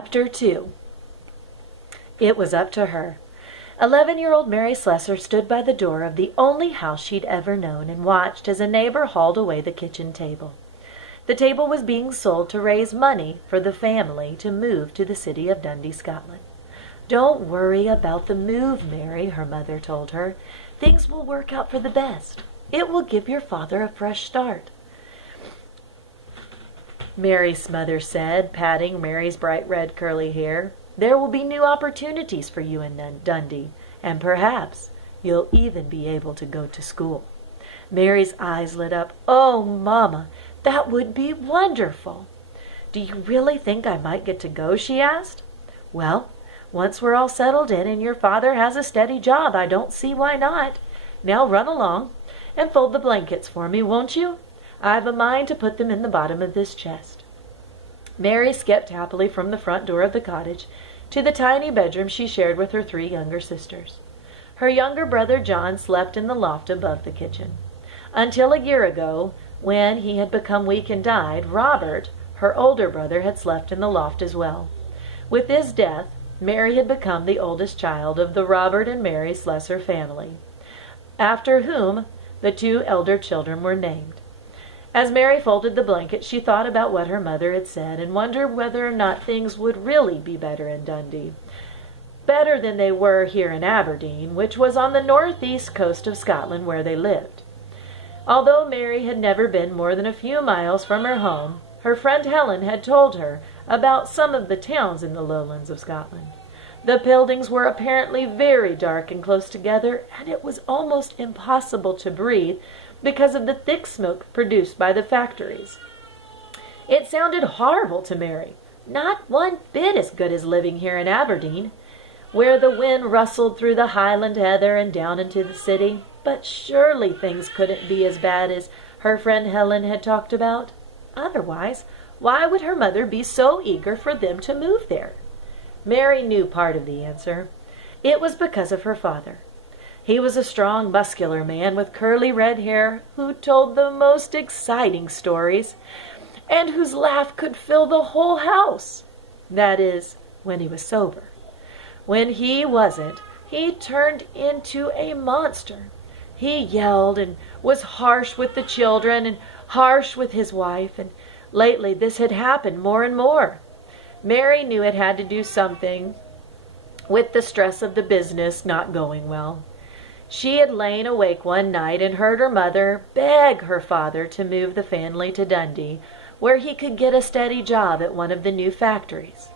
Chapter 2. It was up to her. 11-year-old Mary Slessor stood by the door of the only house she'd ever known and watched as a neighbor hauled away the kitchen table. The table was being sold to raise money for the family to move to the city of Dundee, Scotland. "Don't worry about the move, Mary," her mother told her. "Things will work out for the best. It will give your father a fresh start." Mary's mother said, patting Mary's bright red curly hair. "There will be new opportunities for you in Dundee, and perhaps you'll even be able to go to school." Mary's eyes lit up. "Oh, Mama, that would be wonderful." "Do you really think I might get to go?" she asked. "Well, once we're all settled in and your father has a steady job, I don't see why not. Now run along and fold the blankets for me, won't you? I've a mind to put them in the bottom of this chest." Mary skipped happily from the front door of the cottage to the tiny bedroom she shared with her 3 younger sisters. Her younger brother John slept in the loft above the kitchen. Until a year ago, when he had become weak and died, Robert, her older brother, had slept in the loft as well. With his death, Mary had become the oldest child of the Robert and Mary Slessor family, after whom the 2 elder children were named. As Mary folded the blanket, she thought about what her mother had said and wondered whether or not things would really be better in Dundee. Better than they were here in Aberdeen, which was on the northeast coast of Scotland where they lived. Although Mary had never been more than a few miles from her home, her friend Helen had told her about some of the towns in the lowlands of Scotland. The buildings were apparently very dark and close together, and it was almost impossible to breathe because of the thick smoke produced by the factories. It sounded horrible to Mary, not one bit as good as living here in Aberdeen, where the wind rustled through the highland heather and down into the city. But surely things couldn't be as bad as her friend Helen had talked about. Otherwise, why would her mother be so eager for them to move there? Mary knew part of the answer. It was because of her father. He was a strong, muscular man with curly red hair who told the most exciting stories and whose laugh could fill the whole house. That is, when he was sober. When he wasn't, he turned into a monster. He yelled and was harsh with the children and harsh with his wife, and lately this had happened more and more. Mary knew it had to do something with the stress of the business not going well. She had lain awake one night and heard her mother beg her father to move the family to Dundee, where he could get a steady job at one of the new factories.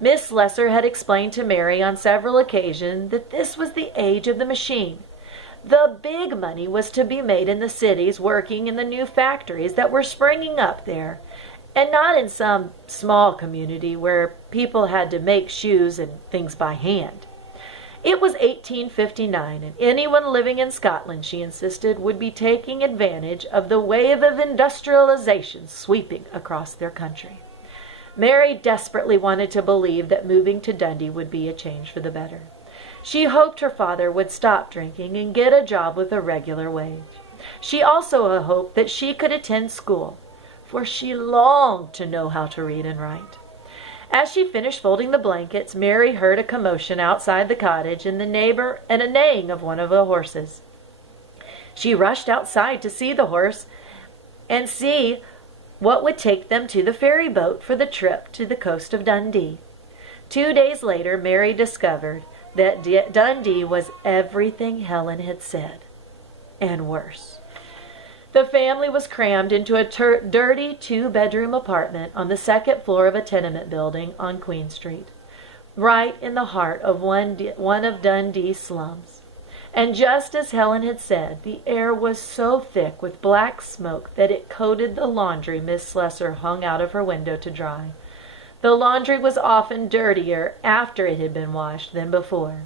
Miss Slessor had explained to Mary on several occasions that this was the age of the machine. The big money was to be made in the cities working in the new factories that were springing up there, and not in some small community where people had to make shoes and things by hand. It was 1859, and anyone living in Scotland, she insisted, would be taking advantage of the wave of industrialization sweeping across their country. Mary desperately wanted to believe that moving to Dundee would be a change for the better. She hoped her father would stop drinking and get a job with a regular wage. She also hoped that she could attend school, for she longed to know how to read and write. As she finished folding the blankets, Mary heard a commotion outside the cottage and a neighing of one of the horses. She rushed outside to see the horse and see what would take them to the ferry boat for the trip to the coast of Dundee. 2 days later, Mary discovered that Dundee was everything Helen had said, and worse. The family was crammed into a dirty 2-bedroom apartment on the 2nd floor of a tenement building on Queen Street, right in the heart of one of Dundee's slums. And just as Helen had said, the air was so thick with black smoke that it coated the laundry Miss Slessor hung out of her window to dry. The laundry was often dirtier after it had been washed than before.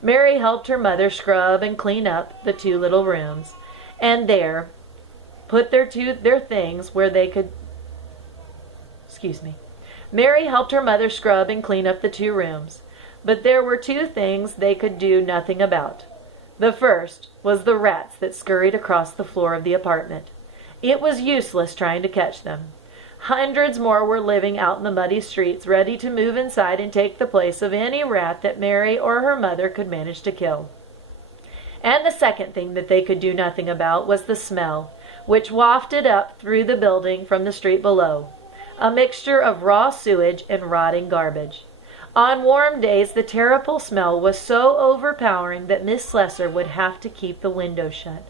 Mary helped her mother scrub and clean up the 2 little rooms, and there put their things where they could. Mary helped her mother scrub and clean up the 2 rooms, but there were 2 things they could do nothing about. The first was the rats that scurried across the floor of the apartment. It was useless trying to catch them. Hundreds more were living out in the muddy streets, ready to move inside and take the place of any rat that Mary or her mother could manage to kill. And the second thing that they could do nothing about was the smell, which wafted up through the building from the street below, a mixture of raw sewage and rotting garbage. On warm days, the terrible smell was so overpowering that Miss Slessor would have to keep the window shut.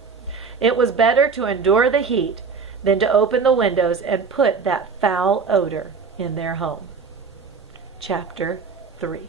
It was better to endure the heat than to open the windows and put that foul odor in their home. Chapter 3.